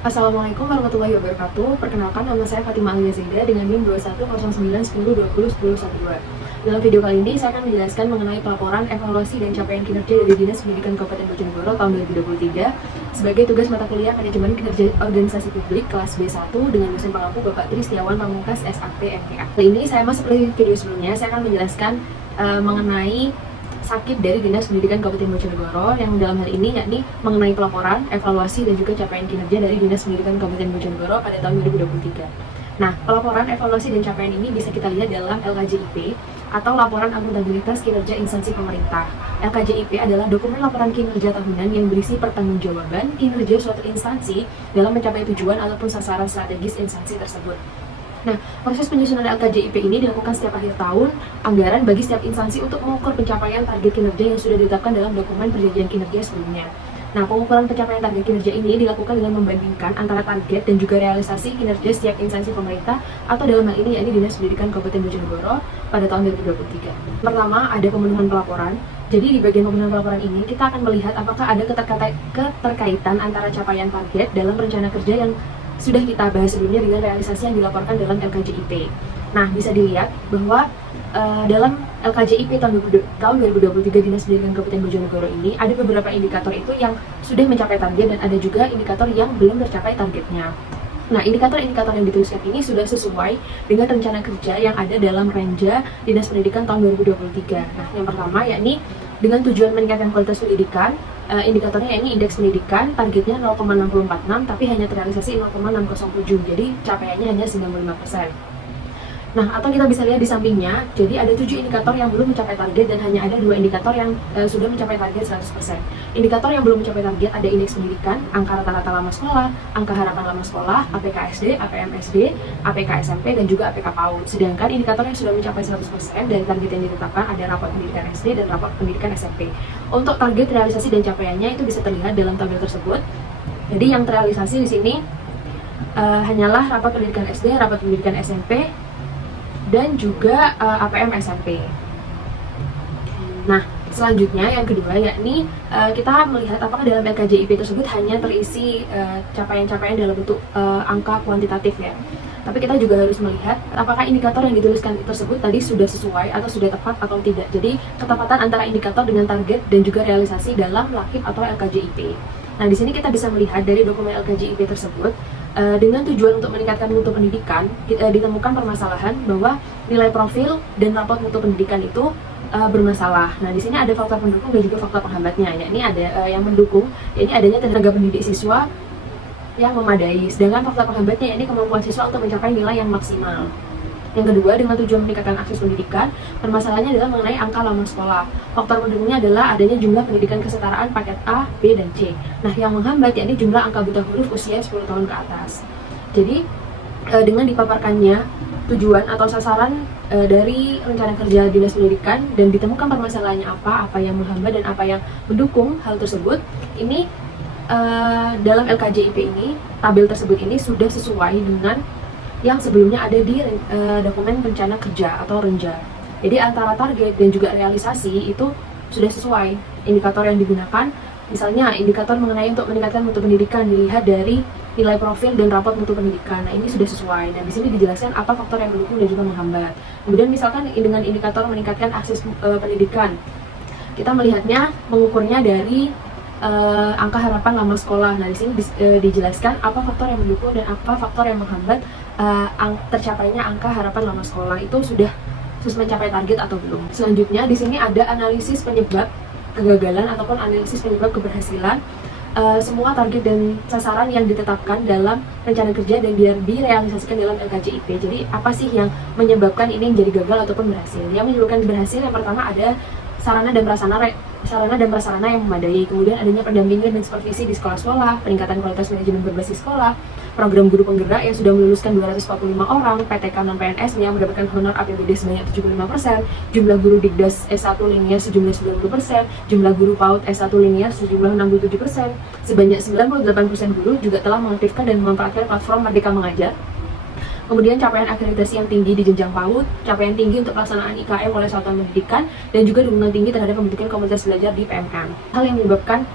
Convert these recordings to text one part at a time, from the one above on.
Assalamualaikum warahmatullahi wabarakatuh. Perkenalkan, nama saya Fatimah Alia Zaida dengan NIM 210910201012. Dalam video kali ini saya akan menjelaskan mengenai pelaporan, evaluasi, dan capaian kinerja dari Dinas Pendidikan Kabupaten Bojonegoro tahun 2023 sebagai tugas mata kuliah manajemen kinerja organisasi publik kelas B1 dengan dosen pengampu Bapak Tri Setiawan Pamungkas SAP MPA. Kali ini saya masuk ke video sebelumnya, saya akan menjelaskan mengenai sakit dari Dinas Pendidikan Kabupaten Bojonegoro yang dalam hal ini yakni mengenai pelaporan, evaluasi, dan juga capaian kinerja dari Dinas Pendidikan Kabupaten Bojonegoro pada tahun 2023. Nah, pelaporan, evaluasi, dan capaian ini bisa kita lihat dalam LKJIP atau Laporan Akuntabilitas Kinerja Instansi Pemerintah. LKJIP adalah dokumen laporan kinerja tahunan yang berisi pertanggungjawaban kinerja suatu instansi dalam mencapai tujuan ataupun sasaran strategis instansi tersebut. Nah, proses penyusunan LKJIP ini dilakukan setiap akhir tahun, anggaran bagi setiap instansi untuk mengukur pencapaian target kinerja yang sudah ditetapkan dalam dokumen perjanjian kinerja sebelumnya. Nah, pengukuran pencapaian target kinerja ini dilakukan dengan membandingkan antara target dan juga realisasi kinerja setiap instansi pemerintah atau dalam hal ini yakni Dinas Pendidikan Kabupaten Bojonegoro pada tahun 2023. Pertama, ada pemenuhan pelaporan. Jadi di bagian pemenuhan pelaporan ini kita akan melihat apakah ada keterkaitan antara capaian target dalam rencana kerja yang sudah kita bahas sebelumnya dengan realisasi yang dilaporkan dalam LKJIP. Nah, bisa dilihat bahwa dalam LKJIP tahun 2023 Dinas Pendidikan Kabupaten Bojonegoro ini ada beberapa indikator itu yang sudah mencapai target dan ada juga indikator yang belum tercapai targetnya. Nah, indikator-indikator yang dituliskan ini sudah sesuai dengan rencana kerja yang ada dalam Renja Dinas Pendidikan tahun 2023. Nah, yang pertama yakni dengan tujuan meningkatkan kualitas pendidikan, indikatornya yakni indeks pendidikan, targetnya 0,646 tapi hanya terrealisasi 0,607, jadi capaiannya hanya 95%. Nah, atau kita bisa lihat di sampingnya, jadi ada 7 indikator yang belum mencapai target dan hanya ada 2 indikator yang sudah mencapai target 100%. Indikator yang belum mencapai target ada indeks pendidikan, angka rata-rata lama sekolah, angka harapan lama sekolah, APK SD, APM SD, APK SMP, dan juga APK PAUD. Sedangkan indikator yang sudah mencapai 100% dari target yang ditetapkan ada rapor pendidikan SD dan rapor pendidikan SMP. Untuk target realisasi dan capaiannya itu bisa terlihat dalam tabel tersebut. Jadi yang terrealisasi di sini hanyalah rapor pendidikan SD, rapor pendidikan SMP, dan juga APM SMP. Nah, selanjutnya yang kedua yakni kita melihat apakah dalam LKJIP tersebut hanya terisi capaian-capaian dalam bentuk angka kuantitatif ya. Tapi kita juga harus melihat apakah indikator yang dituliskan tersebut tadi sudah sesuai atau sudah tepat atau tidak. Jadi ketepatan antara indikator dengan target dan juga realisasi dalam LAKIP atau LKJIP. Nah, di sini kita bisa melihat dari dokumen LKJIP tersebut dengan tujuan untuk meningkatkan mutu pendidikan, ditemukan permasalahan bahwa nilai profil dan rapot mutu pendidikan itu bermasalah. Nah, di sini ada faktor pendukung dan juga faktor penghambatnya. Yakni ada yang mendukung, yakni adanya tenaga pendidik siswa yang memadai. Sedangkan faktor penghambatnya yakni kemampuan siswa untuk mencapai nilai yang maksimal. Yang kedua, dengan tujuan meningkatkan akses pendidikan, permasalahannya adalah mengenai angka lama sekolah. Faktor pendukungnya adalah adanya jumlah pendidikan kesetaraan paket A, B, dan C. Nah, yang menghambat yakni jumlah angka buta huruf usia 10 tahun ke atas. Jadi, dengan dipaparkannya tujuan atau sasaran dari rencana kerja Dinas Pendidikan dan ditemukan permasalahannya apa yang menghambat dan apa yang mendukung hal tersebut, ini dalam LKJIP ini, tabel tersebut ini sudah sesuai dengan yang sebelumnya ada di dokumen rencana kerja atau Renja. Jadi antara target dan juga realisasi itu sudah sesuai. Indikator yang digunakan, misalnya indikator mengenai untuk meningkatkan mutu pendidikan dilihat dari nilai profil dan rapot mutu pendidikan. Nah, ini sudah sesuai. Nah, di sini dijelaskan apa faktor yang mendukung dan juga menghambat. Kemudian misalkan dengan indikator meningkatkan akses pendidikan, kita melihatnya mengukurnya dari angka harapan lama sekolah. Nah, di sini dijelaskan apa faktor yang mendukung dan apa faktor yang menghambat tercapainya angka harapan lama sekolah itu sudah mencapai target atau belum. Selanjutnya di sini ada analisis penyebab kegagalan ataupun analisis penyebab keberhasilan semua target dan sasaran yang ditetapkan dalam rencana kerja dan direalisasikan dalam LKJIP. Jadi apa sih yang menyebabkan ini menjadi gagal ataupun berhasil? Yang menyebabkan berhasil yang pertama ada sarana dan prasarana yang memadai, kemudian adanya pendampingan dan supervisi di sekolah-sekolah, peningkatan kualitas manajemen berbasis sekolah, program guru penggerak yang sudah meluluskan 245 orang, PTK non-PNS yang mendapatkan honor APBD sebanyak 75%, jumlah guru Dikdas S1 linear sejumlah 90%, jumlah guru PAUD S1 linear sejumlah 67%, sebanyak 98% guru juga telah mengaktifkan dan memanfaatkan platform Merdeka Mengajar. Kemudian capaian akreditasi yang tinggi di jenjang PAUD, capaian tinggi untuk pelaksanaan IKM oleh satuan pendidikan, dan juga dukungan tinggi terhadap pembentukan komunitas belajar di PMM. Hal yang menyebabkan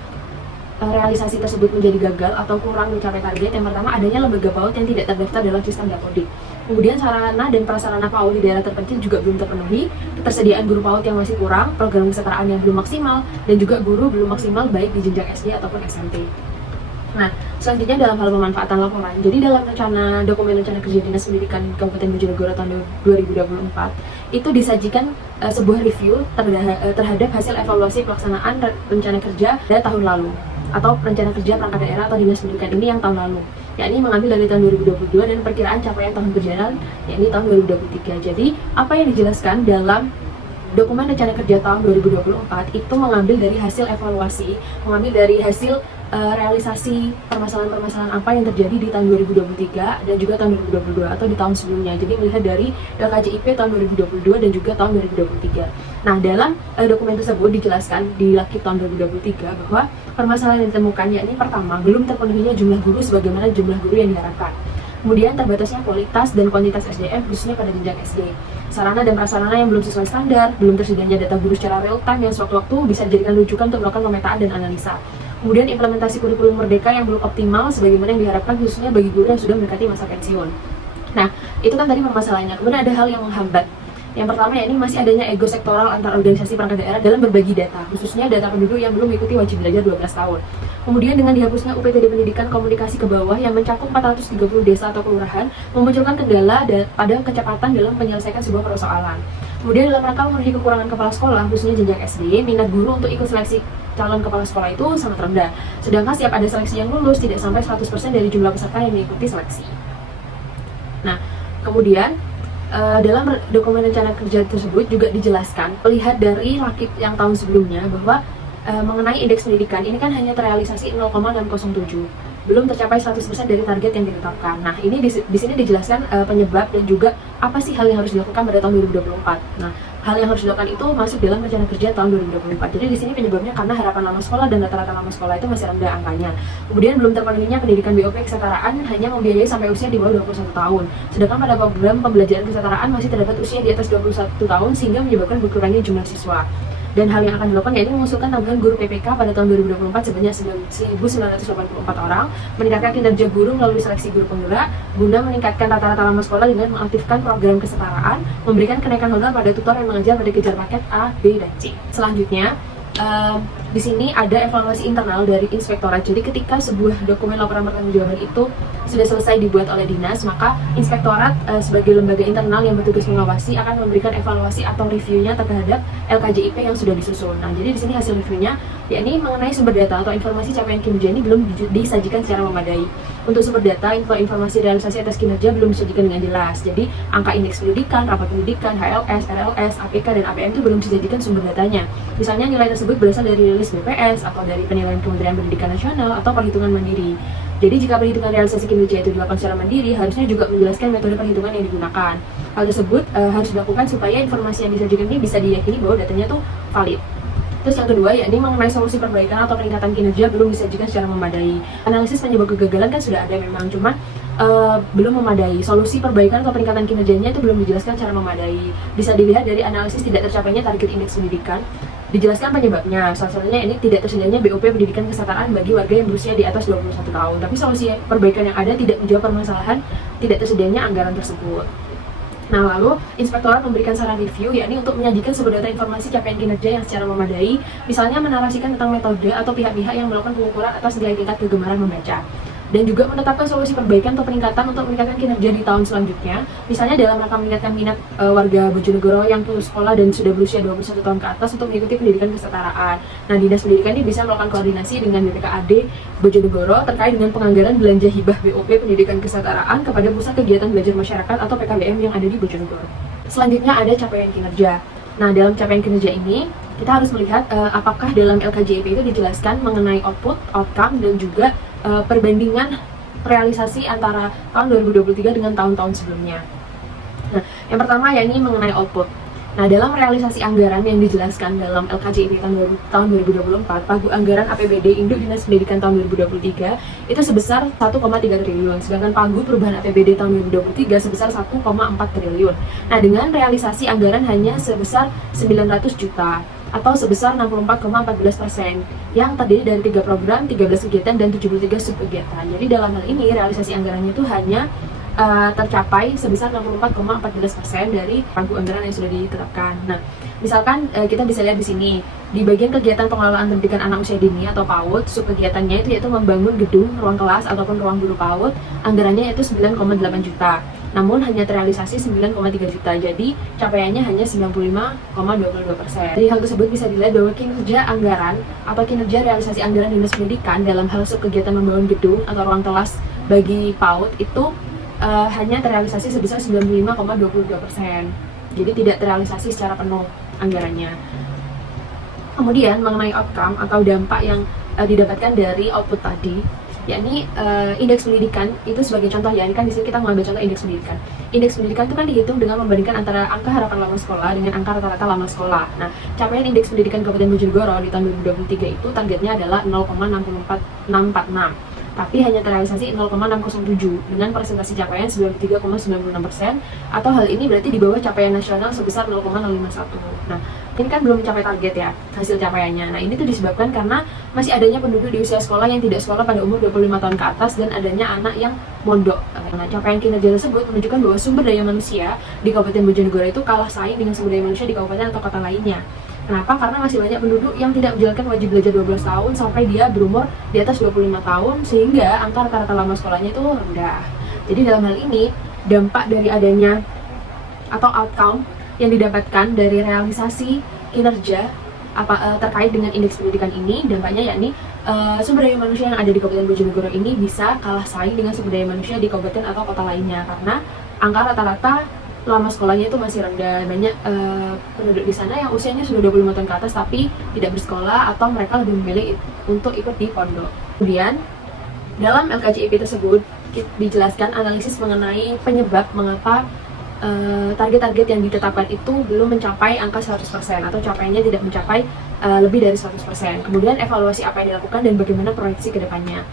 realisasi tersebut menjadi gagal atau kurang mencapai target, yang pertama adanya lembaga PAUD yang tidak terdaftar dalam sistem Dapodik. Kemudian sarana dan prasarana PAUD di daerah terpencil juga belum terpenuhi, ketersediaan guru PAUD yang masih kurang, program kesetaraan yang belum maksimal, dan juga guru belum maksimal baik di jenjang SD ataupun SMP. Nah, selanjutnya dalam hal pemanfaatan laporan. Jadi dalam dokumen rencana kerja Dinas Pendidikan Kabupaten Bojonegoro tahun 2024 itu disajikan sebuah review terhadap hasil evaluasi pelaksanaan rencana kerja dari tahun lalu atau rencana kerja perangkat daerah atau dinas pendidikan ini yang tahun lalu, yakni mengambil dari tahun 2022 dan perkiraan capaian tahun berjalan yakni tahun 2023. Jadi apa yang dijelaskan dalam dokumen rencana kerja tahun 2024 itu mengambil dari hasil evaluasi, mengambil dari hasil realisasi permasalahan-permasalahan apa yang terjadi di tahun 2023 dan juga tahun 2022 atau di tahun sebelumnya. Jadi melihat dari LKJIP tahun 2022 dan juga tahun 2023. Nah, dalam dokumen tersebut dijelaskan di Lakip tahun 2023 bahwa permasalahan yang ditemukan yakni pertama, belum terpenuhinya jumlah guru sebagaimana jumlah guru yang diharapkan. Kemudian terbatasnya kualitas dan kuantitas SDM khususnya pada jenjang SD. Sarana dan prasarana yang belum sesuai standar, belum tersedianya data guru secara real time yang sewaktu-waktu bisa dijadikan rujukan untuk melakukan pemetaan dan analisa. Kemudian implementasi kurikulum merdeka yang belum optimal sebagaimana yang diharapkan khususnya bagi guru yang sudah mendekati masa pensiun. Nah, itu kan tadi permasalahannya. Kemudian ada hal yang menghambat. Yang pertama yakni masih adanya ego sektoral antar organisasi perangkat daerah dalam berbagi data, khususnya data penduduk yang belum mengikuti wajib belajar 12 tahun. Kemudian dengan dihapusnya UPTD Pendidikan Komunikasi ke bawah yang mencakup 430 desa atau kelurahan, memunculkan kendala pada kecepatan dalam menyelesaikan sebuah persoalan. Kemudian dalam rangka memenuhi kekurangan kepala sekolah, khususnya jenjang SD, minat guru untuk ikut seleksi calon kepala sekolah itu sangat rendah. Sedangkan setiap ada seleksi yang lulus, tidak sampai 100% dari jumlah peserta yang mengikuti seleksi. Nah, kemudian dalam dokumen rencana kerja tersebut juga dijelaskan, melihat dari Lakip yang tahun sebelumnya bahwa mengenai indeks pendidikan ini kan hanya terrealisasi 0,607, belum tercapai 100% dari target yang ditetapkan. Nah, ini di sini dijelaskan penyebab dan juga apa sih hal yang harus dilakukan pada tahun 2024. Nah, hal yang harus dilakukan itu masuk dalam rencana kerja tahun 2024. Jadi di sini penyebabnya karena harapan lama sekolah dan rata-rata lama sekolah itu masih rendah angkanya. Kemudian belum terpenuhinya pendidikan BOP kesetaraan hanya membiayai sampai usia di bawah 21 tahun. Sedangkan pada program pembelajaran kesetaraan masih terdapat usia di atas 21 tahun sehingga menyebabkan berkurangnya jumlah siswa. Dan hal yang akan dilakukan yaitu mengusulkan tambahan guru PPK pada tahun 2024 sebanyak 1.984 orang, meningkatkan kinerja guru melalui seleksi guru penggerak, guna meningkatkan rata-rata lama sekolah dengan mengaktifkan program kesetaraan, memberikan kenaikan honor pada tutor yang mengajar pada kejar paket A, B, dan C. Selanjutnya, di sini ada evaluasi internal dari inspektorat. Jadi ketika sebuah dokumen laporan pertanggungjawaban itu sudah selesai dibuat oleh dinas, maka inspektorat sebagai lembaga internal yang bertugas mengawasi akan memberikan evaluasi atau reviewnya terhadap LKJIP yang sudah disusun. Nah, jadi di sini hasil reviewnya yakni mengenai sumber data atau informasi capaian kinerja ini belum disajikan secara memadai. Untuk sumber data, informasi realisasi atas kinerja belum disajikan dengan jelas. Jadi angka indeks pendidikan, rapat pendidikan, HLS, RLS, APK, dan APM itu belum disajikan sumber datanya. Misalnya nilai tersebut berasal dari rilis BPS atau dari penilaian Kementerian Pendidikan Nasional atau perhitungan mandiri. Jadi jika perhitungan realisasi kinerja itu dilakukan secara mandiri, harusnya juga menjelaskan metode perhitungan yang digunakan. Hal tersebut harus dilakukan supaya informasi yang disajikan ini bisa diyakini bahwa datanya tuh valid. Terus yang kedua, yakni mengenai solusi perbaikan atau peningkatan kinerja belum disajikan secara memadai. Analisis penyebab kegagalan kan sudah ada memang, cuman belum memadai. Solusi perbaikan atau peningkatan kinerjanya itu belum dijelaskan secara memadai. Bisa dilihat dari analisis tidak tercapainya target indeks pendidikan. Dijelaskan penyebabnya, salah satunya ini tidak tersedianya BOP pendidikan kesetaraan bagi warga yang berusia di atas 21 tahun. Tapi solusi perbaikan yang ada tidak menjawab permasalahan tidak tersedianya anggaran tersebut. Nah, lalu inspektorat memberikan saran review yakni untuk menyajikan sumber data informasi capaian kinerja yang secara memadai, misalnya menarasikan tentang metode atau pihak-pihak yang melakukan pengukuran atas nilai tingkat kegemaran membaca. Dan juga menetapkan solusi perbaikan atau peningkatan untuk meningkatkan kinerja di tahun selanjutnya, misalnya dalam rangka meningkatkan minat warga Bojonegoro yang lulus sekolah dan sudah berusia 21 tahun ke atas untuk mengikuti pendidikan kesetaraan. Nah, Dinas Pendidikan ini bisa melakukan koordinasi dengan BPKAD Bojonegoro terkait dengan penganggaran belanja hibah BOP pendidikan kesetaraan kepada pusat kegiatan belajar masyarakat atau PKBM yang ada di Bojonegoro. Selanjutnya ada capaian kinerja. Nah, dalam capaian kinerja ini kita harus melihat apakah dalam LKJIP itu dijelaskan mengenai output, outcome, dan juga perbandingan realisasi antara tahun 2023 dengan tahun-tahun sebelumnya. Nah, yang pertama yakni mengenai output. Nah, dalam realisasi anggaran yang dijelaskan dalam LKJIP tahun 2024, pagu anggaran APBD Induk Dinas Pendidikan tahun 2023 itu sebesar 1,3 triliun, sedangkan pagu perubahan APBD tahun 2023 sebesar 1,4 triliun. Nah, dengan realisasi anggaran hanya sebesar 900 juta atau sebesar 64,14%, yang terdiri dari 3 program, 13 kegiatan, dan 73 subkegiatan. Jadi dalam hal ini realisasi anggarannya itu hanya tercapai sebesar 64,14% dari pagu anggaran yang sudah ditetapkan. Nah, misalkan kita bisa lihat di sini di bagian kegiatan pengelolaan pendidikan anak usia dini atau PAUD, subkegiatannya itu yaitu membangun gedung, ruang kelas ataupun ruang guru PAUD, anggarannya yaitu 9,8 juta. Namun hanya terrealisasi 9,3 juta, jadi capaiannya hanya 95,22%. Dari hal tersebut bisa dilihat bahwa kinerja anggaran atau kinerja realisasi anggaran dinas pendidikan dalam hal subkegiatan membangun gedung atau ruang kelas bagi PAUD itu hanya terrealisasi sebesar 95,22%. Jadi tidak terrealisasi secara penuh anggarannya. Kemudian mengenai outcome atau dampak yang didapatkan dari output tadi, yakni indeks pendidikan itu sebagai contoh ya. Ini kan di sini kita mengambil contoh indeks pendidikan. Indeks pendidikan itu kan dihitung dengan membandingkan antara angka harapan lama sekolah dengan angka rata-rata lama sekolah. Nah, capaian indeks pendidikan Kabupaten Bojonegoro di tahun 2023 itu targetnya adalah 0,64646. Tapi hanya terrealisasi 0,607 dengan persentase capaian 93,96%, atau hal ini berarti di bawah capaian nasional sebesar 0,051. Nah, ini kan belum mencapai target ya hasil capaiannya. Nah, ini tuh disebabkan karena masih adanya penduduk di usia sekolah yang tidak sekolah pada umur 25 tahun ke atas dan adanya anak yang mondok. Nah, capaian kinerja tersebut menunjukkan bahwa sumber daya manusia di Kabupaten Bojonegoro itu kalah saing dengan sumber daya manusia di kabupaten atau kota lainnya. Kenapa? Karena masih banyak penduduk yang tidak menjalankan wajib belajar 12 tahun sampai dia berumur di atas 25 tahun, sehingga angka rata-rata lama sekolahnya itu rendah. Jadi dalam hal ini, dampak dari adanya atau outcome yang didapatkan dari realisasi kinerja terkait dengan indeks pendidikan ini, dampaknya yakni sumber daya manusia yang ada di Kabupaten Bojonegoro ini bisa kalah saing dengan sumber daya manusia di kabupaten atau kota lainnya, karena angka rata-rata lama sekolahnya itu masih rendah. Banyak penduduk di sana yang usianya sudah 25 tahun ke atas tapi tidak bersekolah atau mereka lebih memilih untuk ikut di pondok. Kemudian dalam LKJIP tersebut dijelaskan analisis mengenai penyebab mengapa target-target yang ditetapkan itu belum mencapai angka 100% atau capaiannya tidak mencapai lebih dari 100%. Kemudian evaluasi apa yang dilakukan dan bagaimana proyeksi ke depannya.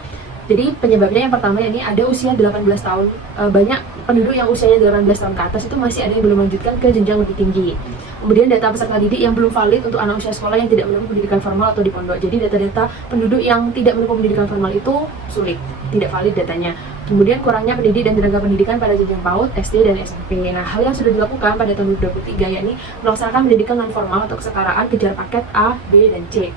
Jadi penyebabnya yang pertama ini ada usia 18 tahun. Banyak penduduk yang usianya 18 tahun ke atas itu masih ada yang belum melanjutkan ke jenjang lebih tinggi. Kemudian data peserta didik yang belum valid untuk anak usia sekolah yang tidak menempuh pendidikan formal atau di pondok. Jadi data-data penduduk yang tidak menempuh pendidikan formal itu sulit, tidak valid datanya. Kemudian kurangnya pendidik dan tenaga pendidikan pada jenjang PAUD, SD, dan SMP. Nah, hal yang sudah dilakukan pada tahun 2023 yakni melaksanakan pendidikan non formal atau kesetaraan kejar paket A, B, dan C.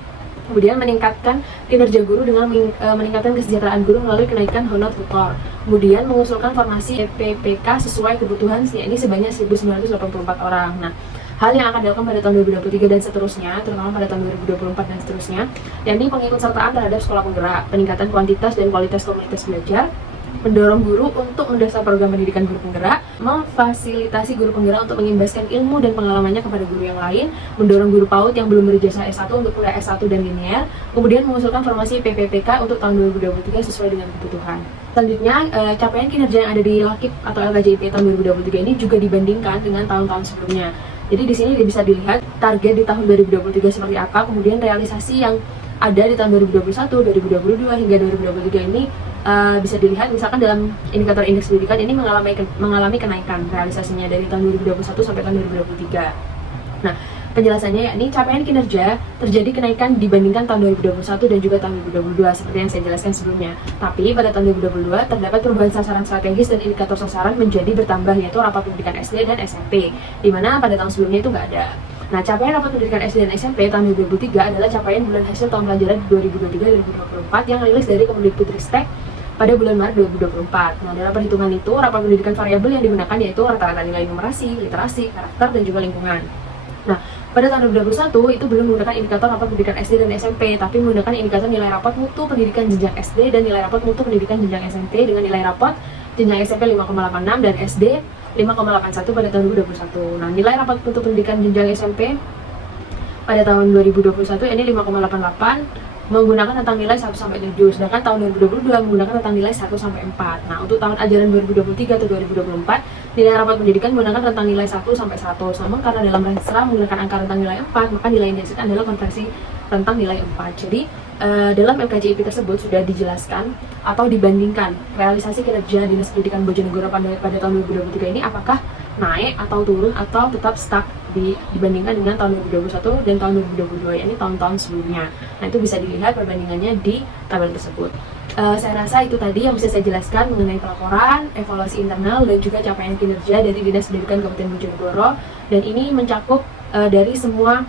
Kemudian meningkatkan kinerja guru dengan meningkatkan kesejahteraan guru melalui kenaikan honor tutor. Kemudian mengusulkan formasi EPPK sesuai kebutuhan, yakni sebanyak 1.984 orang. Nah, hal yang akan dilakukan pada tahun 2023 dan seterusnya, terutama pada tahun 2024 dan seterusnya, yakni pengikutsertaan terhadap sekolah penggerak, peningkatan kuantitas dan kualitas komunitas belajar, mendorong guru untuk mendasar program pendidikan guru penggerak, memfasilitasi guru penggerak untuk mengimbaskan ilmu dan pengalamannya kepada guru yang lain, mendorong guru PAUD yang belum berijazah S1 untuk kuliah S1 dan linear, kemudian mengusulkan formasi PPPK untuk tahun 2023 sesuai dengan kebutuhan. Selanjutnya, capaian kinerja yang ada di LAKIP atau LKJIP tahun 2023 ini juga dibandingkan dengan tahun-tahun sebelumnya. Jadi di sini bisa dilihat target di tahun 2023 seperti apa, kemudian realisasi yang ada di tahun 2021, 2022 hingga 2023 ini bisa dilihat misalkan dalam indikator indeks pendidikan ini mengalami kenaikan realisasinya dari tahun 2021 sampai tahun 2023. Nah, penjelasannya yakni capaian kinerja terjadi kenaikan dibandingkan tahun 2021 dan juga tahun 2022 seperti yang saya jelaskan sebelumnya. Tapi pada tahun 2022 terdapat perubahan sasaran strategis dan indikator sasaran menjadi bertambah, yaitu rapat pendidikan SD dan SMP, di mana pada tahun sebelumnya itu nggak ada. Nah, capaian rapat pendidikan SD dan SMP tahun 2023 adalah capaian bulan hasil tahun pelajaran 2023-2024 yang rilis dari Kemendikbudristek pada bulan Maret 2024. Nah, dalam perhitungan itu, rapat pendidikan variabel yang digunakan yaitu rata-rata nilai numerasi, literasi, karakter, dan juga lingkungan. Nah, pada tahun 2021 itu belum menggunakan indikator rapat pendidikan SD dan SMP, tapi menggunakan indikator nilai rapat mutu pendidikan jenjang SD dan nilai rapat mutu pendidikan jenjang SMP dengan nilai rapat jenjang SMP 5,86 dan SD 5,81 pada tahun 2021. Nah, nilai rapat mutu pendidikan jenjang SMP pada tahun 2021 ini 5,88 menggunakan tentang nilai 1 sampai 7, sedangkan tahun 2022 menggunakan tentang nilai 1 sampai 4. Nah, untuk tahun ajaran 2023 atau 2024, nilai rapat pendidikan menggunakan tentang nilai 1 sampai 100. Namun karena dalam Renstra menggunakan angka tentang nilai 4, maka nilai yang dihasilkan adalah konversi tentang nilai 4. Jadi, dalam LKJIP tersebut sudah dijelaskan atau dibandingkan realisasi kinerja Dinas Pendidikan Bojonegoro pada tahun 2023 ini apakah naik atau turun atau tetap stuck dibandingkan dengan tahun 2021 dan tahun 2022, yakni tahun-tahun sebelumnya. Nah, itu bisa dilihat perbandingannya di tabel tersebut. Saya rasa itu tadi yang bisa saya jelaskan mengenai pelaporan, evaluasi internal, dan juga capaian kinerja dari Dinas Pendidikan Kabupaten Bojonegoro. Dan ini mencakup dari semua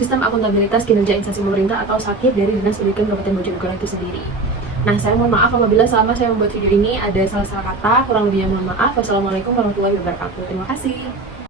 sistem akuntabilitas kinerja instansi pemerintah atau SAKIP dari Dinas Pendidikan Kabupaten Bojonegoro itu sendiri. Nah, saya mohon maaf apabila selama saya membuat video ini ada salah-salah kata, kurang lebihnya mohon maaf. Wassalamualaikum warahmatullahi wabarakatuh. Terima kasih.